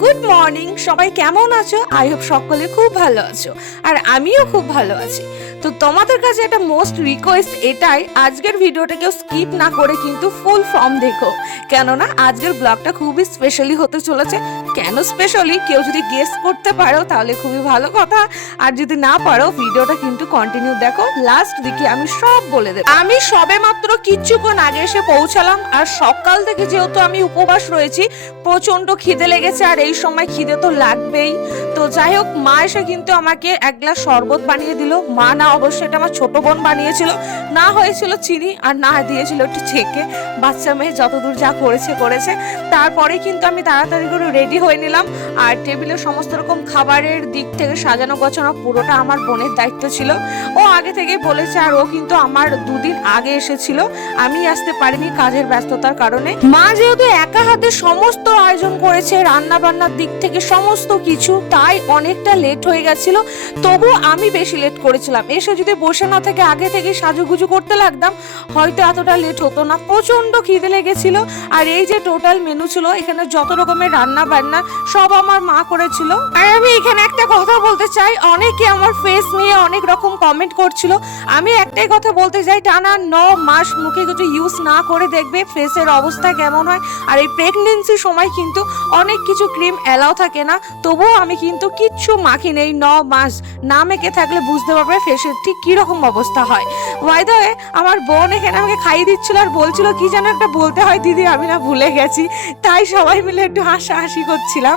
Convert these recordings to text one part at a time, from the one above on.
Good morning সবাই কেমন আছো? আই হোপ সকলে খুব ভালো আছো। আর আমিও খুব ভালো আছি। তো তোমাদের কাছে একটা মোস্ট রিকোয়েস্ট এটাই, আজকের ভিডিওটা কেউ স্কিপ না করে কিন্তু ফুল ফর্ম দেখো। কেননা আজকের ব্লগটা খুবই স্পেশালি হতে চলেছে। কেন স্পেশালি কেউ যদি গেস করতে পারো তাহলে খুবই ভালো কথা। আর যদি না পারো ভিডিওটা কিন্তু কন্টিনিউ দেখো। লাস্ট দিকে আমি সব বলে দেবো। আমি সবে মাত্র কিচ্ছুক্ষণ আগে এসে পৌঁছালাম। আর সকাল থেকে যেহেতু আমি উপবাস রয়েছি প্রচণ্ড খিদে লেগেছে। আর এই সময় খিদে তো লাগবেই। তো যাই হোক, মা এসে কিন্তু আমাকে এক গ্লাস শরবত বানিয়ে দিল। মা না অবশ্যই এটা আমার ছোট বোন বানিয়েছিল। না হয়েছিল চিনি আর না দিয়েছিল একটু ছেঁকে। বাচ্চা মেয়ে যতদূর যা করেছে করেছে। তারপরে কিন্তু আমি তাড়াতাড়ি করে রেডি হয়ে নিলাম। আর টেবিলে সমস্ত রকম খাবারের দিক থেকে সাজানো গোছানো পুরোটা আমার বোনের দায়িত্ব ছিল। ও আগে থেকেই বলেছে আর ও কিন্তু আমার দুদিন আগে এসেছিল। আমি আসতে পারিনি কাজের ব্যস্ততার কারণে। মা যেহেতু একা হাতে সমস্ত আয়োজন করেছে রান্না বান্নার দিক থেকে সমস্ত কিছু, তাই অনেকটা লেট হয়ে গেছিল। তবু আমি বেশি লেট করেছিলাম। এসে যদি বসে না থেকে আগে থেকে সাজুগুজু করতে লাগতাম, হয়তো এতটা লেট হতো না। প্রচণ্ড খিদে লেগেছিল, আর এই যে টোটাল মেনু ছিল, এখানে যত রকমের রান্না বান্না সব আমার মা করেছিল। আর আমি এখানে একটা কথা বলতে চাই, অনেকে আমার ফেস নিয়ে অনেক রকম কমেন্ট করছিল। আমি একটাই কথা বলতে চাই, টানা ন মাস মুখে কিছু ইউজ না করে দেখবে ফেসের অবস্থা কেমন হয়। আর এই প্রেগনেন্সির সময় কিন্তু অনেক কিছু ক্রিম অ্যালাও থাকে না। তবুও আমি কিন্তু কিচ্ছু মাখি নেই ন মাস। না মেখে থাকলে বুঝতে পারবে ফেসের ঠিক কীরকম অবস্থা হয়? ওয়াইদা আমার বোন এখানে আমাকে খাইয়ে দিচ্ছিল আর বলছিল, কি যেন একটা বলতে হয় দিদি, আমি না ভুলে গেছি। তাই সবাই মিলে একটু হাসাহাসি করছিলাম।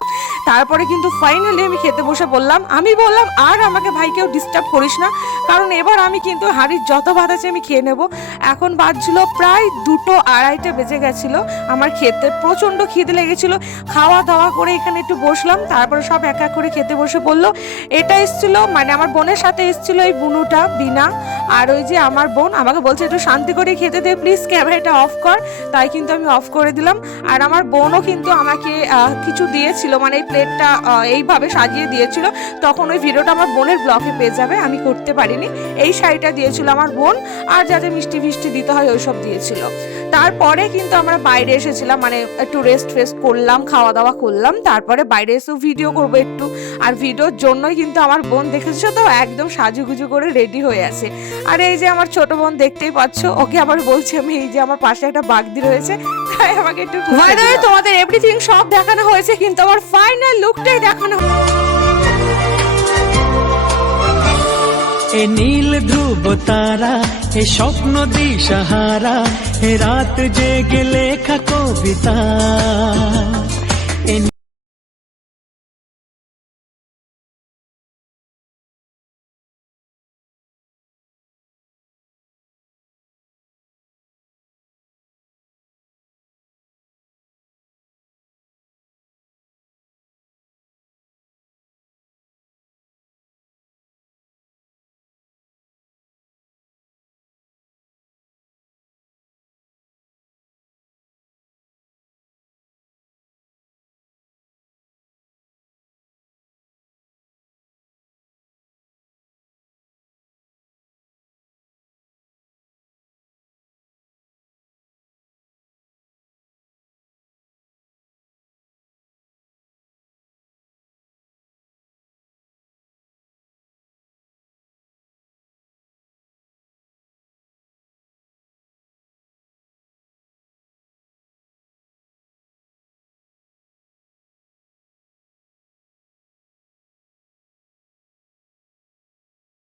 তারপরে কিন্তু ফাইনালি আমি খেতে বসে বললাম, আমি বললাম, আর আমাকে ভাই কেউ ডিস্টার্ব করিস না, কারণ এবার আমি কিন্তু হাড়ির যত ভাত আছে আমি খেয়ে নেব। এখন বাজছিল প্রায় দুটো আড়াইটা বেজে গেছিল, আমার খেতে প্রচণ্ড খিদে লেগেছিল। খাওয়া দাওয়া করে এখানে একটু বসলাম, তারপরে সব এক এক করে খেতে বসে বলল, এটা এসছিল মানে আমার বোনের সাথে এসছিল এই বুনুটা বিনা আর ওই যে আমার বোন আমাকে বলছে, একটু শান্তি করে খেতে দে প্লিজ ক্যামেরাটা অফ কর। তাই কিন্তু আমি অফ করে দিলাম। আর আমার বোনও কিন্তু আমাকে কিছু দিয়েছিল মানে এই প্লেটটা এইভাবে সাজিয়ে দিয়েছিল। তখন ওই ভিডিওটা আমার বোনের ব্লগে পেয়ে যাবে, আমি করতে পারিনি। এই শাড়িটা দিয়েছিল আমার বোন, আর যাতে মিষ্টি ফিষ্টি দিতে হয় ওইসব দিয়েছিল। তারপরে কিন্তু আমরা বাইরে এসেছিলাম মানে একটু রেস্ট ফেস্ট করলাম খাওয়া দাওয়া করলাম। তারপরে বাইরে এসেও ভিডিও করব একটু। আর ভিডিওর জন্যই কিন্তু আমার বোন দেখেছ তো, একদম সাজুগুজু করে রেডি হয়ে আছে। আর এই যে আমার ছোট বোন দেখতেই পাচ্ছ ওকে আবার বলছে আমি এই যে আমার পাশে একটা বাগদি রয়েছে তাই আমাকে একটু তোমাদের এভরিথিং সব দেখানো হয়েছে কিন্তু আমার ফাইনাল লুকটাই দেখানো এ নীল ধ্রুব তারা এ স্বপ্ন দিশাহারা এ রাত জেগে লেখা কবিতা।